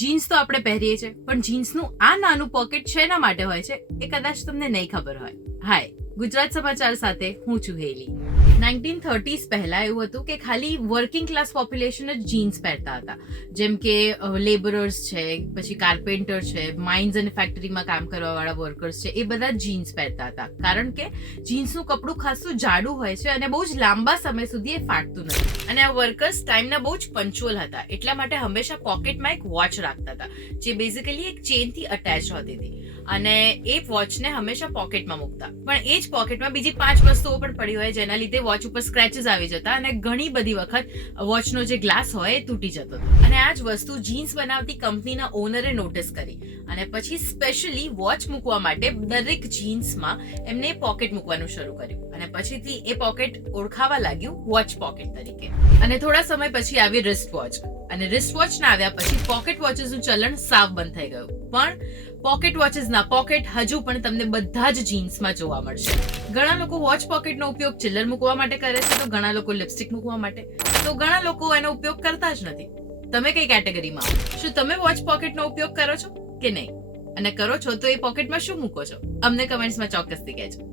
Jeans તો આપણે પહેરીએ છીએ, પણ જીન્સનું આ નાનું પોકેટ શેના માટે હોય છે એ કદાચ તમને નહીં ખબર હોય. હાય, ગુજરાત સમાચાર સાથે હું છું હેલી. 1930s પહેલા એવું હતું કે ખાલી વર્કિંગ ક્લાસ પોપ્યુલેશન જ જીન્સ પહેરતા હતા, જેમ કે લેબરર્સ છે, પછી કાર્પેન્ટર છે, માઇન્સ અને ફેક્ટરીમાં કામ કરવા વાળા વર્કર્સ છે, એ બધા જીન્સ પહેરતા હતા. કારણ કે જીન્સનું કપડું ખાસું જાડું હોય છે અને બહુ જ લાંબા સમય સુધી એ ફાટતું નથી. અને આ વર્કર્સ ટાઈમના બહુ જ પંચ્યુઅલ હતા, એટલા માટે હંમેશા પોકેટમાં એક વોચ રાખતા હતા, જે બેઝિકલી એક ચેનથી અટેચ હોતી હતી. અને એ વોચને હંમેશા પોકેટમાં મૂકતા, પણ એ જ પોકેટમાં બીજી 5 વસ્તુઓ પણ પડી હોય, જેના લીધે વોચ ઉપર સ્ક્રેચીસ આવી જતા અને ઘણી બધી વખત વોચનો જે ગ્લાસ હોય એ તૂટી જતો હતો. અને આ જ વસ્તુ જીન્સ બનાવતી કંપનીના ઓનરે નોટિસ કરી અને પછી સ્પેશિયલી વોચ મૂકવા માટે દરેક જીન્સમાં એમને પોકેટ મૂકવાનું શરૂ કર્યું. અને પછીથી એ પોકેટ ઓળખાવા લાગ્યું વોચ પોકેટ તરીકે. અને થોડા સમય પછી આવી રિસ્ટ વોચ, અને રિસ્ટ વોચ ના આવ્યા પછી પોકેટ વોચીસનું ચલણ સાવ બંધ થઈ ગયું. પણ પોકેટ વોચીસના પોકેટ હજુ પણ તમને બધા જ જીન્સમાં જોવા મળશે. ઘણા લોકો વોચ પોકેટનો ઉપયોગ ચિલ્લર મૂકવા માટે કરે છે, તો ઘણા લોકો લિપસ્ટિક મૂકવા માટે, તો ઘણા લોકો એનો ઉપયોગ કરતા જ નથી. તમે કઈ કેટેગરીમાં આવો? શું તમે વોચ પોકેટનો ઉપયોગ કરો છો કે નહીં? અને કરો છો તો એ પોકેટમાં શું મૂકો છો? અમને કમેન્ટ્સમાં ચોક્કસથી કહેજો.